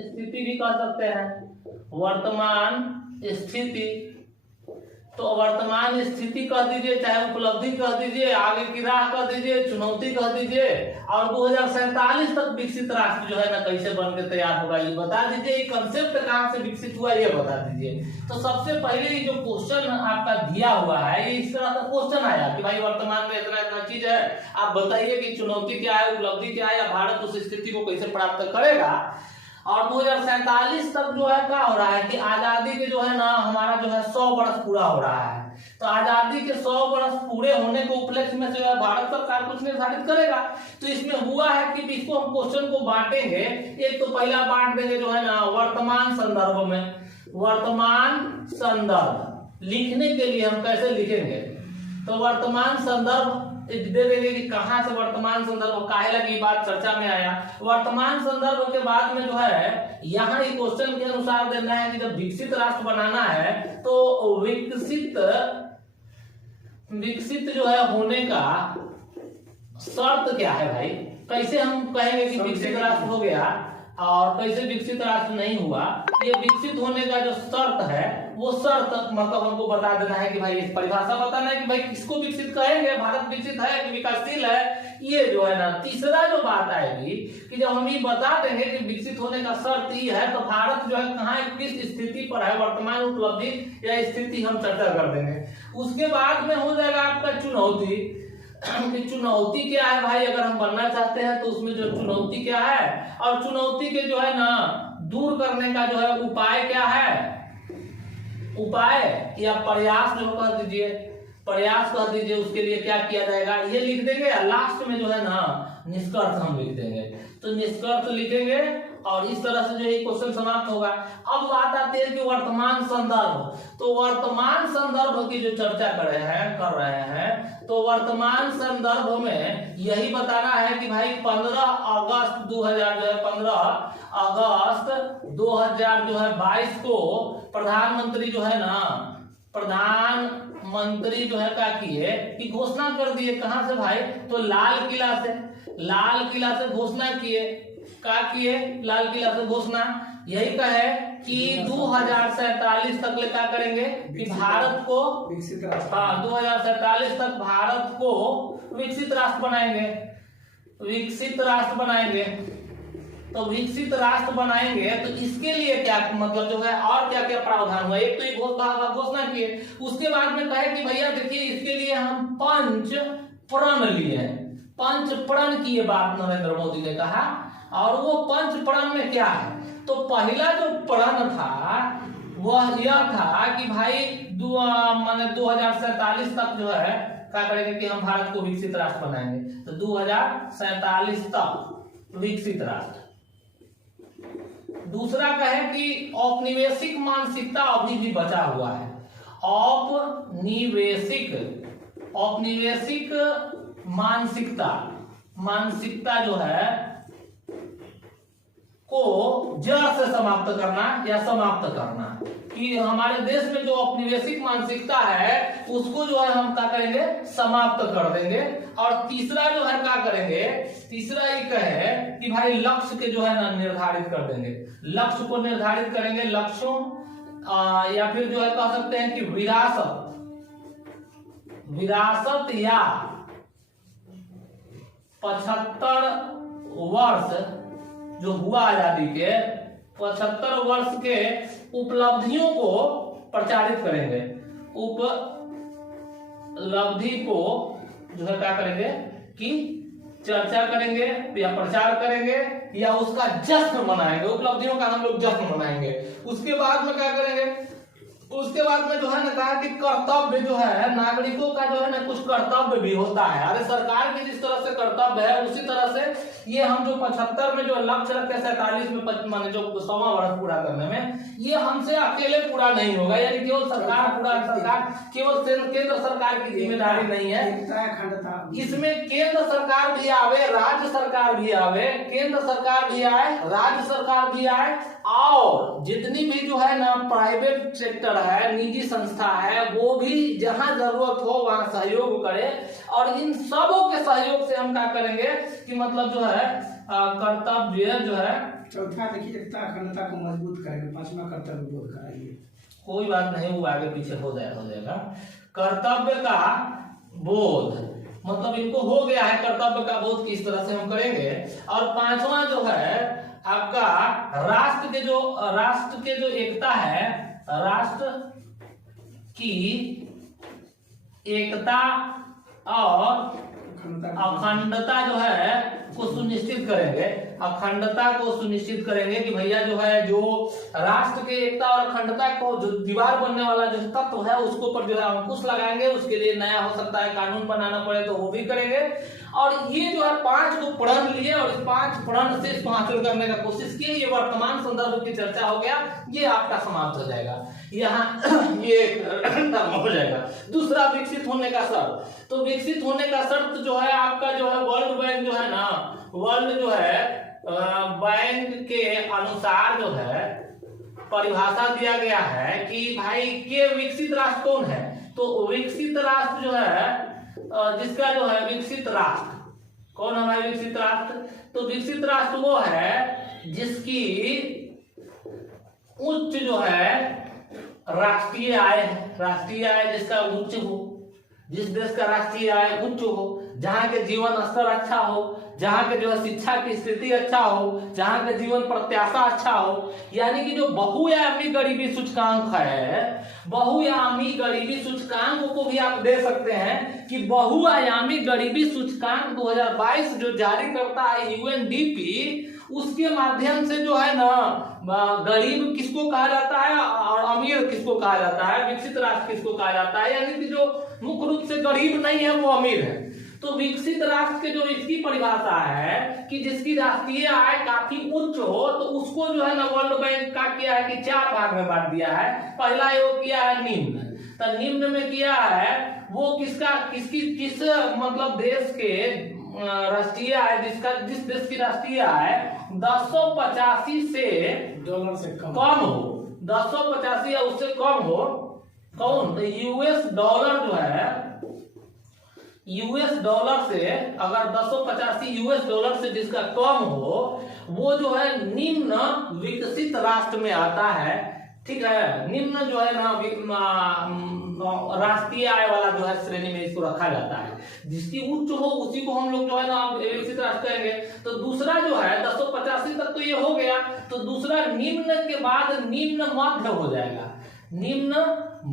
स्थिति भी कह सकते हैं, वर्तमान स्थिति। तो वर्तमान स्थिति कह दीजिए, चाहे उपलब्धि कह दीजिए, आगे की राह कह दीजिए, चुनौती कह दीजिए, और 2047 तक विकसित राष्ट्र जो है ना कैसे बन के तैयार होगा ये बता दीजिए। ये कंसेप्ट कहाँ से विकसित हुआ ये बता दीजिए। तो सबसे पहले ये जो क्वेश्चन आपका दिया हुआ है, ये इस तरह का क्वेश्चन आया कि भाई वर्तमान में इतना इतना चीज है, आप बताइए कि चुनौती क्या है, उपलब्धि क्या है, या भारत उस स्थिति को कैसे प्राप्त करेगा। और 2047 तक जो है क्या हो रहा है कि आजादी के जो है ना हमारा जो है 100 वर्ष पूरा हो रहा है। तो आजादी के 100 वर्ष पूरे होने को उपलक्ष्य में से भारत सरकार कुछ निर्धारित करेगा। तो इसमें हुआ है कि इसको हम क्वेश्चन को बांटेंगे। एक तो पहला बांट देंगे जो है ना वर्तमान संदर्भ में। वर्तमान संदर्भ लिखने के लिए हम कैसे लिखेंगे, तो वर्तमान संदर्भ दे देंगे कि कहां से वर्तमान संदर्भ, काहे लगी बात चर्चा में आया। वर्तमान संदर्भ के बाद में जो है यहाँ ही क्वेश्चन के अनुसार देना है कि जब विकसित राष्ट्र बनाना है तो विकसित जो है होने का शर्त क्या है भाई। कैसे हम कहेंगे कि विकसित राष्ट्र हो गया और कैसे विकसित राष्ट्र नहीं हुआ। ये विकसित होने का जो शर्त है वो शर्त मतलब हमको बता देना है कि भाई इस परिभाषा बताना है कि भाई किसको विकसित कहेंगे, भारत विकसित है कि विकासशील है। ये जो है ना तीसरा जो बात आएगी कि जब हम ये बता देंगे कि विकसित होने का शर्त ये है तो भारत जो है कहाँ किस स्थिति पर है, वर्तमान उपलब्धि या स्थिति हम चर्चा कर देंगे। उसके बाद में हो जाएगा आपका चुनौती कि चुनौती क्या है भाई, अगर हम बनना चाहते हैं तो उसमें जो चुनौती क्या है, और चुनौती के जो है ना दूर करने का जो है उपाय क्या है, उपाय या प्रयास जो कह दीजिए, प्रयास कह दीजिए, उसके लिए क्या किया जाएगा ये लिख देंगे। लास्ट में जो है ना निष्कर्ष हम लिख देंगे। तो निष्कर्ष लिखेंगे और इस तरह से जो है क्वेश्चन समाप्त होगा। अब बात आती है कि वर्तमान संदर्भ। तो वर्तमान संदर्भ की जो चर्चा कर रहे हैं तो वर्तमान संदर्भ में यही बताना है कि भाई 15 अगस्त 2022 को प्रधानमंत्री जो है ना प्रधानमंत्री जो है क्या किए कि घोषणा कर दिए। कहां से भाई, तो लाल किला से घोषणा किए। क्या किए, लाल किला से घोषणा यही कहे कि 2047 तक क्या करेंगे कि भारत को विकसित राष्ट्र, 2047 तक भारत को विकसित राष्ट्र बनाएंगे। विकसित राष्ट्र बनाएंगे तो विकसित राष्ट्र बनाएंगे तो इसके लिए क्या मतलब जो है और क्या क्या प्रावधान हुआ। एक तो ये घोषणा किए, उसके बाद में कहे कि भैया देखिए इसके लिए हम 5 प्रण लिए। 5 प्रण की ये बात नरेंद्र मोदी ने कहा। और वो 5 प्रण में क्या है, तो पहला जो प्रण था वह यह था कि भाई माने 2047 तक जो है क्या करेंगे कि हम भारत को विकसित राष्ट्र बनाएंगे। तो 2047 तक विकसित राष्ट्र। दूसरा कहे कि औपनिवेशिक मानसिकता अभी भी बचा हुआ है। औपनिवेशिक मानसिकता जो है को जड़ से समाप्त करना कि हमारे देश में जो औपनिवेशिक मानसिकता है उसको जो है हम क्या करेंगे, समाप्त कर देंगे। और तीसरा जो है क्या करेंगे, तीसरा एक है कि भाई लक्ष्य के जो है ना निर्धारित कर देंगे। लक्ष्य को निर्धारित करेंगे, लक्ष्यों या फिर जो है कह सकते हैं कि विरासत या 75 वर्ष जो हुआ आजादी के 75 वर्ष के उपलब्धियों को प्रचारित करेंगे। उपलब्धि को जो है क्या करेंगे कि चर्चा करेंगे या प्रचार करेंगे या उसका जश्न मनाएंगे। उपलब्धियों का हम लोग जश्न मनाएंगे। उसके बाद में क्या करेंगे, उसके बाद में जो है ना कहा कि कर्तव्य जो है नागरिकों का जो है ना कुछ कर्तव्य भी होता है। अरे सरकार की जिस तरह से कर्तव्य है उसी तरह से ये हम जो 75 में जो लक्ष्य रखते हैं 47 में माने जो 100वां वर्ष पूरा करने में, ये हमसे अकेले पूरा नहीं होगा। यानी केवल सरकार केवल केंद्र सरकार की जिम्मेदारी नहीं है, इसमें केंद्र सरकार भी आवे, राज्य सरकार भी आवे, केंद्र सरकार भी आए, राज्य सरकार भी आए, और जितनी भी जो है ना प्राइवेट सेक्टर है, निजी संस्था है, वो भी जहां जरूरत हो वहां सहयोग करे। और इन सबों के सहयोग से हम क्या करेंगे कि मतलब जो है कर्तव्य जो है चौथा देखिए, एकता अखंडता को मजबूत करेंगे। पांचवा कर्तव्य बोध कराइए। कोई बात नहीं, वो आगे पीछे हो जाएगा। कर्तव्य का बोध मतलब इनको हो गया है, कर्तव्य का बोध किस तरह से हम करेंगे। और पांचवा जो है आपका राष्ट्र के जो एकता है, राष्ट्र की एकता और अखंडता जो है को सुनिश्चित करेंगे। अखंडता को सुनिश्चित करेंगे कि भैया जो है, जो राष्ट्र के एकता और अखंडता को जो दीवार बनने वाला जो तत्व है उसको पर जो है अंकुश लगाएंगे। उसके लिए नया हो सकता है कानून बनाना पड़े तो वो भी करेंगे। और ये जो है 5 को प्रण लिए और इस 5 प्रण से इसको हासिल करने का कोशिश किए। ये वर्तमान संदर्भ की चर्चा हो गया, ये आपका समाप्त हो जाएगा यहाँ ये खत्म हो जाएगा। दूसरा, विकसित होने का शर्त। तो विकसित होने का शर्त जो है आपका जो है वर्ल्ड बैंक जो है ना, वर्ल्ड जो है बैंक के अनुसार जो है परिभाषा दिया गया है कि भाई के विकसित राष्ट्र कौन है। तो विकसित राष्ट्र जो है जिसका जो है विकसित राष्ट्र कौन है भाई, विकसित राष्ट्र। तो विकसित राष्ट्र वो है जिसकी उच्च जो है राष्ट्रीय आय जिसका उच्च हो, जिस देश का राष्ट्रीय आय उच्च हो, जहाँ के जीवन स्तर अच्छा हो, जहाँ के जो है शिक्षा की स्थिति अच्छा हो, जहाँ के जीवन प्रत्याशा अच्छा हो। यानी कि जो बहुआयामी गरीबी सूचकांक है, बहुआयामी गरीबी सूचकांक को भी आप दे सकते हैं कि बहुआयामी गरीबी सूचकांक 2022 जो जारी करता है यूएनडीपी, उसके माध्यम से जो है ना गरीब किसको कहा जाता है और अमीर किसको कहा जाता है, विकसित राष्ट्र किसको कहा जाता है। यानी कि जो मुख्य रूप से गरीब नहीं है वो अमीर है। तो विकसित राष्ट्र के जो इसकी परिभाषा है कि जिसकी राष्ट्रीय आय काफी उच्च हो, तो उसको जो है ना वर्ल्ड बैंक का किया है कि 4 भाग में बांट दिया है। पहला ये किया है निम्न। तो निम्न में किया है वो किस मतलब देश के राष्ट्रीय आय, जिस देश की राष्ट्रीय आय 1085 से डॉलर से कम हो, 1085 या उससे कम हो। कौन? तो यूएस डॉलर जो है, यूएस डॉलर से अगर 1085 यूएस डॉलर से जिसका कम हो, वो जो है निम्न विकसित राष्ट्र में आता है। ठीक है, निम्न जो है ना राष्ट्रीय आय वाला जो है श्रेणी में इसको रखा जाता है। जिसकी उच्च हो उसी को हम लोग जो है ना विकसित राष्ट्र कहेंगे। तो दूसरा जो है 1085 तक तो ये हो गया। तो दूसरा निम्न के बाद निम्न मध्य हो जाएगा, निम्न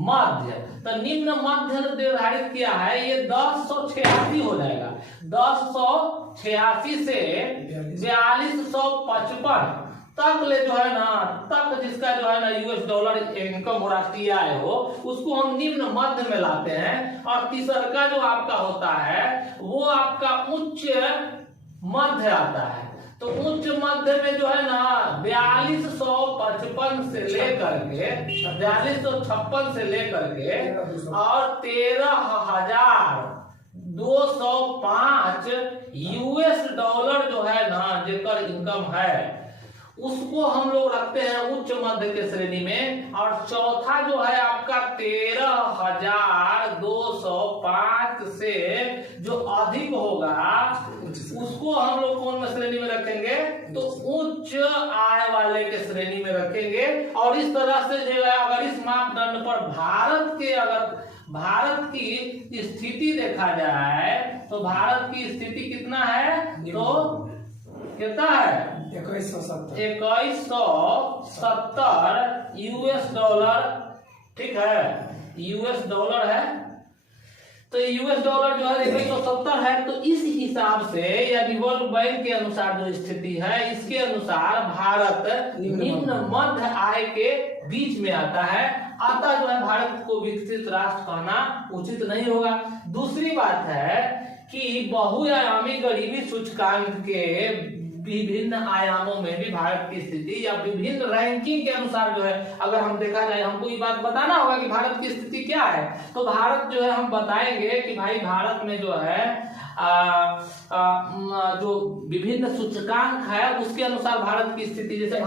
मध्य। तो निम्न मध्य निर्धारित किया है ये 1086 हो जाएगा। 1086 से 4255 तक ले जो है ना, तक जिसका जो है ना यूएस डॉलर इनकम हो, राष्ट्रीय आय हो, उसको हम निम्न मध्य में लाते हैं। और तीसरा जो आपका होता है वो आपका उच्च मध्य आता है। तो उच्च मध्य में जो है ना 4255 से लेकर के 4256 से लेकर के और 13,205 यूएस डॉलर जो है ना जेकर इनकम है, उसको हम लोग रखते हैं उच्च मध्य के श्रेणी में। और चौथा जो है आपका 13,205 से जो अधिक होगा उसको हम लोग कौन में श्रेणी में रखेंगे? तो उच्च आय वाले के श्रेणी में रखेंगे। और इस तरह से जो है अगर इस मापदंड पर भारत की स्थिति देखा जाए तो भारत की स्थिति कितना है? तो कितना है? 2170 यूएस डॉलर। ठीक है, यूएस डॉलर है। तो यूएस डॉलर जो है 2170 है। तो इस हिसाब से यानी वर्ल्ड बैंक के अनुसार जो स्थिति है, इसके अनुसार भारत निम्न मध्य आय के बीच में आता है। अतः जो है भारत को विकसित राष्ट्र कहना उचित नहीं होगा। दूसरी बात है कि बहुआयामी गरीबी सूचकांक के विभिन्न आयामों में भी भारत की स्थिति या विभिन्न रैंकिंग के अनुसार जो है, अगर हम देखा जाए, हमको ये बात बताना होगा कि भारत की स्थिति क्या है। तो भारत जो है हम बताएंगे कि भाई भारत में जो है जो विभिन्न सूचकांक है उसके अनुसार भारत की स्थिति, जैसे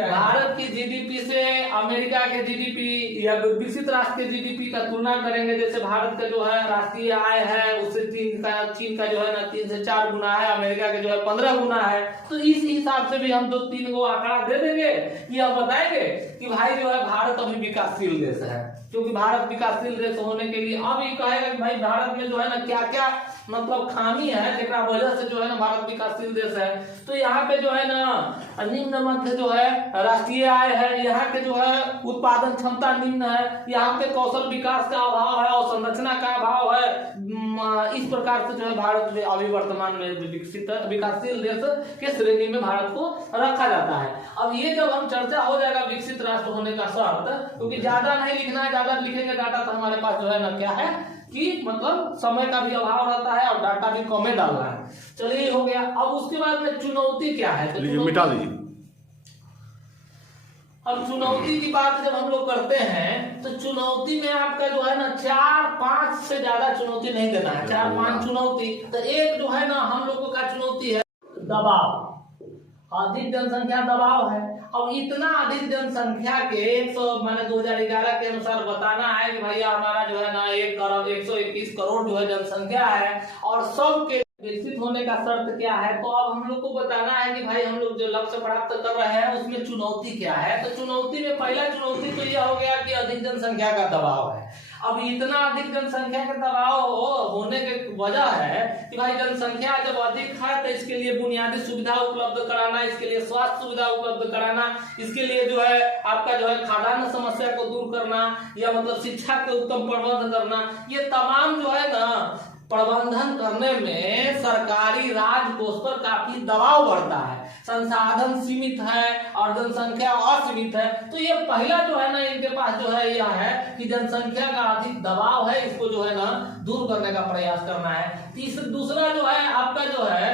भारत की जीडीपी से अमेरिका के जीडीपी या विकसित राष्ट्र के जीडीपी का तुलना करेंगे, जैसे भारत का जो है राष्ट्रीय आय है उससे चीन का जो है ना 3 से 4 गुना है, अमेरिका के जो है 15 गुना है। तो इस हिसाब से भी हम 2-3 गो आंकड़ा दे देंगे कि हम बताएंगे कि भाई जो है भारत अभी विकासशील देश है, क्योंकि भारत विकासशील देश होने के लिए अब ये कहेगा कि भाई भारत में जो है ना क्या क्या मतलब खामी है जेकरा वजह से जो है ना भारत विकासशील देश है। तो यहाँ पे जो है ना निम्न मध्य जो है राष्ट्रीय आय है, यहाँ के जो है उत्पादन क्षमता निम्न है, यहाँ पे कौशल विकास का अभाव है और संरचना का अभाव है। इस प्रकार से जो है भारत में अभी वर्तमान में विकसित विकासशील देश के श्रेणी में भारत को रखा जाता है। अब ये जब हम चर्चा हो जाएगा विकसित राष्ट्र होने का शर्त, क्योंकि ज्यादा नहीं लिखना है, ज्यादा लिखेंगे डाटा तो हमारे पास जो है ना क्या है कि मतलब समय का भी अभाव रहता है और डाटा भी कम डालना है। चलिए हो गया। अब उसके बाद में चुनौती क्या है, तो मिटा दीजिए। अब चुनौती की बात जब हम लोग करते हैं तो चुनौती में आपका जो है ना 4-5 से ज्यादा चुनौती नहीं देना है, 4-5 चुनौती। तो एक जो है ना हम लोगों का चुनौती है दबाव, अधिक जनसंख्या दबाव है। अब इतना अधिक जनसंख्या के 2011 के अनुसार बताना है कि भैया हमारा जो है ना 121 करोड़ जो है जनसंख्या है और सबके विकसित होने का शर्त क्या है। तो अब हम लोग को बताना है कि भाई हम लोग जो लक्ष्य प्राप्त कर रहे हैं उसमें चुनौती क्या है। तो चुनौती में पहला चुनौती तो यह हो गया कि अधिक जनसंख्या का दबाव है। अब इतना अधिक जनसंख्या का दबाव होने के वजह है कि भाई जनसंख्या जब अधिक है तो इसके लिए बुनियादी सुविधा उपलब्ध कराना, इसके लिए स्वास्थ्य सुविधा उपलब्ध कराना, इसके लिए जो है आपका जो है खाद्यान्न समस्या को दूर करना या मतलब शिक्षा के उत्तम प्रबंध करना, ये तमाम जो है ना प्रबंधन करने में सरकारी राजकोष पर काफी दबाव बढ़ता है। संसाधन सीमित है और जनसंख्या असीमित है। तो ये पहला जो है ना इनके पास जो है यह है कि जनसंख्या का अधिक दबाव है, इसको जो है ना दूर करने का प्रयास करना है। दूसरा जो है आपका जो है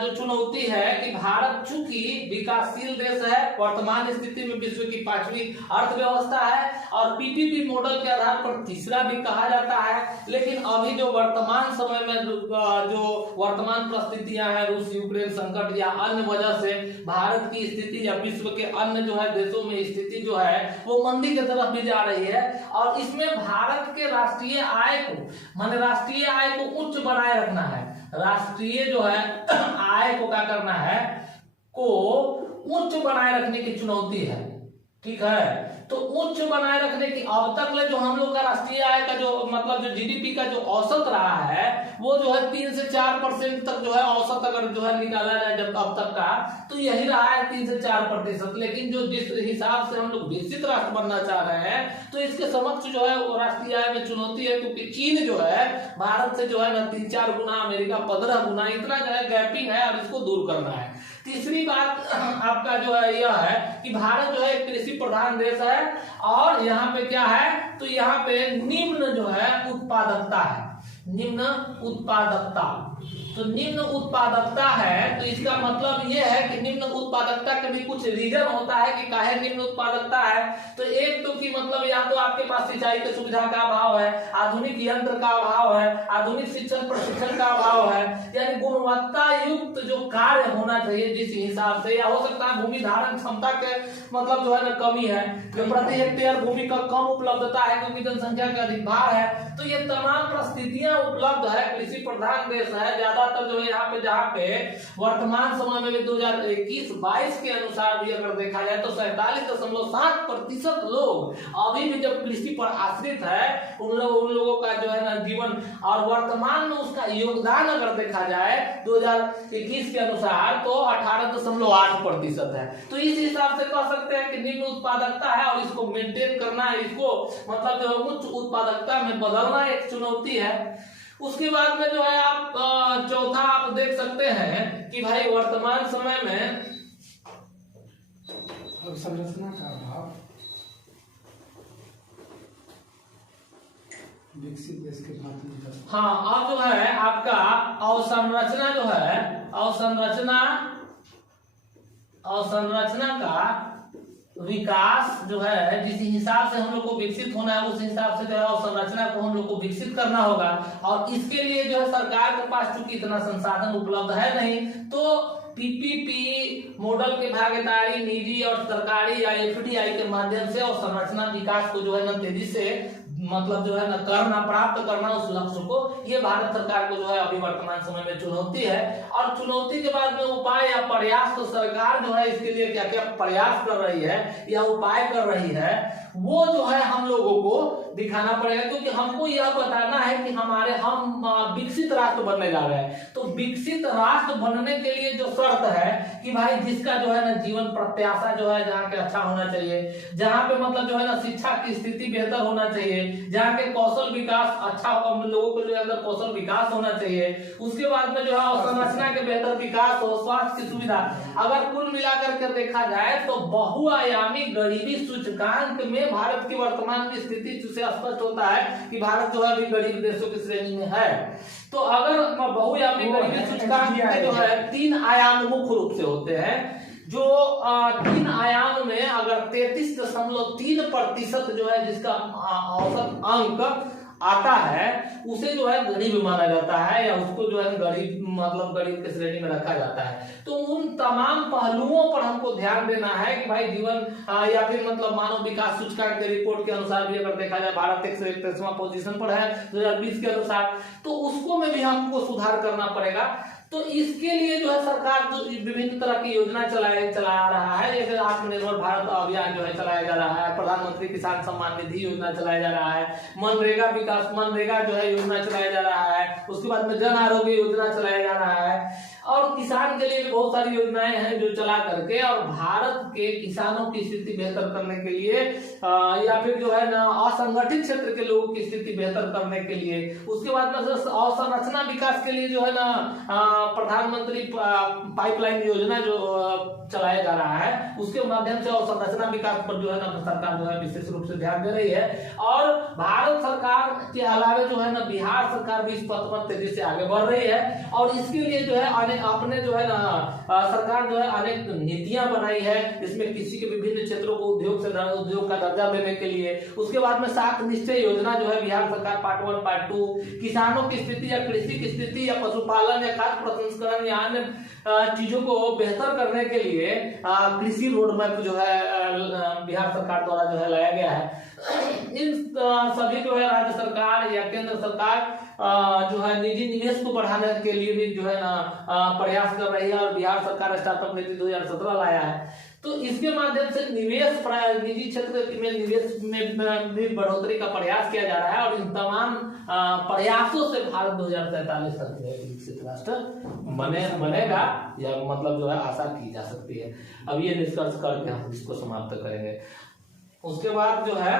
जो चुनौती है कि भारत चूंकि विकासशील देश है, वर्तमान स्थिति में विश्व की 5वीं अर्थव्यवस्था है और पीपीपी मॉडल के आधार पर तीसरा भी कहा जाता है। लेकिन अभी जो वर्तमान समय में जो वर्तमान परिस्थितियां हैं, रूस यूक्रेन संकट या अन्य वजह से भारत की स्थिति या विश्व के अन्य जो है देशों में स्थिति जो है वो मंदी की तरफ भी जा रही है। और इसमें भारत के राष्ट्रीय आय को राष्ट्रीय आय को उच्च बनाए रखना है। राष्ट्रीय जो है आय को क्या करना है, को उच्च बनाए रखने की चुनौती है। ठीक है, तो उच्च बनाए रखने की अब तक ले जो हम लोग का राष्ट्रीय आय का जो मतलब जो जीडीपी का जो औसत रहा है वो जो है 3 से 4% तक जो है औसत अगर जो है निकाला जाए जब अब तक का तो यही रहा है 3 से 4%। लेकिन जो जिस हिसाब से हम लोग विकसित राष्ट्र बनना चाह रहे हैं तो इसके समक्ष जो है वो राष्ट्रीय आय में चुनौती है, क्योंकि चीन जो है भारत से जो है ना 3-4 गुना, अमेरिका 15 गुना, इतना जो है गैपिंग है और इसको दूर करना है। तीसरी बात आपका जो है यह है कि भारत जो है कृषि प्रधान देश है और यहाँ पे क्या है, तो यहाँ पे निम्न जो है उत्पादकता है, निम्न उत्पादकता। तो निम्न उत्पादकता है तो इसका मतलब यह है कि निम्न उत्पादकता के भी कुछ रीजन होता है कि काहे निम्न उत्पादकता है। तो एक तो कि मतलब या तो आपके पास सिंचाई की सुविधा का अभाव है, आधुनिक यंत्र का अभाव है, आधुनिक शिक्षण प्रशिक्षण का अभाव है, यानी गुणवत्ता युक्त जो कार्य होना चाहिए जिस हिसाब से, या हो सकता है भूमि धारण क्षमता के मतलब जो है ना कमी है, प्रति हेक्टेयर भूमि का कम उपलब्धता है क्योंकि जनसंख्या का अधिक भार है। तो ये तमाम परिस्थितियां उपलब्ध है, कृषि प्रधान देश है ज्यादातर जो है यहाँ पे, जहाँ पे वर्तमान समय में 2021-22 के अनुसार भी अगर देखा जाए तो 47.7% लोग अभी भी जब कृषि पर आश्रित है, उन लोगों का जो है ना जीवन और वर्तमान में उसका योगदान अगर देखा जाए 2021 के अनुसार तो 18.8% है। तो इस हिसाब से कह सकते हैं कि निम्न उत्पादकता है और इसको मेंटेन करना है, इसको मतलब जो है उच्च उत्पादकता में बदलना एक चुनौती है। उसके बाद में जो है आप चौथा आप देख सकते हैं कि भाई वर्तमान समय में संरचना का अभाव, विकसित देश के भारत। हाँ, अब जो है आपका अवसंरचना जो है अवसंरचना का विकास जो है जिस हिसाब से हम लोग को विकसित होना है उस हिसाब से जो है अवसंरचना को हम लोग को विकसित करना होगा। और इसके लिए जो है सरकार के पास चूंकि इतना संसाधन उपलब्ध है नहीं, तो पीपीपी मॉडल के भागीदारी निजी और सरकारी या एफडीआई के माध्यम से अवसंरचना विकास को जो है ना तेजी से मतलब जो है ना करना, प्राप्त करना उस लक्ष्य को, ये भारत सरकार को जो है अभी वर्तमान समय में चुनौती है। और चुनौती के बाद में उपाय या प्रयास, तो सरकार जो है इसके लिए क्या क्या प्रयास कर रही है या उपाय कर रही है वो जो है हम लोगों को दिखाना पड़ेगा, क्योंकि हमको यह बताना है कि हम विकसित राष्ट्र बनने जा रहे हैं। तो विकसित राष्ट्र बनने के लिए जो शर्त है कि भाई जिसका जो है ना जीवन प्रत्याशा जो है जहाँ के अच्छा होना चाहिए, जहाँ पे मतलब जो है ना शिक्षा की स्थिति बेहतर होना चाहिए, जहाँ के कौशल विकास अच्छा, लोगों को जो है अंदर कौशल विकास होना चाहिए, उसके बाद में जो है अवसंरचना के बेहतर विकास हो, स्वास्थ्य की सुविधा। अगर कुल मिलाकर के देखा जाए तो बहुआयामी गरीबी सूचकांक में भारत की वर्तमान की स्थिति से स्पष्ट होता है कि भारत जो है अभी गरीब देशों की श्रेणी में है। तो अगर बहुआयामी गरीबी सूचकांक में जो है 3 आयाम मुख्य रूप से होते हैं, जो 3 आयाम में अगर 33.3% जो है जिसका औसत अंक आता है उसे जो है गरीब माना जाता है, या उसको जो है गरीब मतलब गरीब की श्रेणी में रखा जाता है। तो उन तमाम पहलुओं पर हमको ध्यान देना है कि भाई जीवन या फिर मतलब मानव विकास सूचकांक के रिपोर्ट के अनुसार भी अगर देखा जाए भारत 131वां पोजीशन पर है 2020 के अनुसार, तो उसको में भी हमको सुधार करना पड़ेगा। तो इसके लिए जो है सरकार जो विभिन्न तरह की योजना चला रहा है, जैसे आत्मनिर्भर भारत अभियान जो है चलाया जा रहा है, प्रधानमंत्री किसान सम्मान निधि योजना चलाया जा रहा है, मनरेगा जो है योजना चलाया जा रहा है, उसके बाद में जन आरोग्य योजना चलाया जा रहा है, और किसान के लिए बहुत सारी योजनाएं हैं जो चला करके और भारत के किसानों की स्थिति बेहतर करने के लिए या फिर जो है ना असंगठित क्षेत्र के लोगों की स्थिति बेहतर करने के लिए, उसके बाद में अवसंरचना विकास के लिए जो है ना प्रधानमंत्री पाइपलाइन योजना जो चलाया जा रहा है, उसके माध्यम से अवसंरचना विकास पर जो है ना सरकार जो है विशेष रूप से ध्यान दे रही है। और भारत सरकार के अलावा जो है ना बिहार सरकार भी इस पथ पर तेजी से आगे बढ़ रही है, और इसके लिए जो है अपने जो है ना सरकार जो है अनेक नीतियां बनाई है, जिसमें कृषि के विभिन्न क्षेत्रों को उद्योग का दर्जा देने के लिए। उसके बाद में 7 निश्चय योजना जो है बिहार सरकार पार्ट 1 पार्ट 2, किसानों की स्थिति या कृषि की स्थिति या पशुपालन या खाद्य प्रसंस्करण या अन्य चीजों को बेहतर करने के लिए कृषि रोड मैप जो है बिहार सरकार द्वारा जो है लाया गया है। इन सभी जो है राज्य सरकार या केंद्र सरकार जो है निजी निवेश को बढ़ाने के लिए भी जो है ना प्रयास कर रही है, और बिहार सरकार स्टार्टअप नीति 2017 लाया है। तो इसके माध्यम से निवेश निजी क्षेत्र में निवेश में भी बढ़ोतरी का प्रयास किया जा रहा है, और इन तमाम प्रयासों से भारत 2043 तक विकसित राष्ट्र बनेगा, या मतलब जो है आशा की जा सकती है। अब ये निष्कर्ष करके हम इसको समाप्त करेंगे। उसके बाद जो है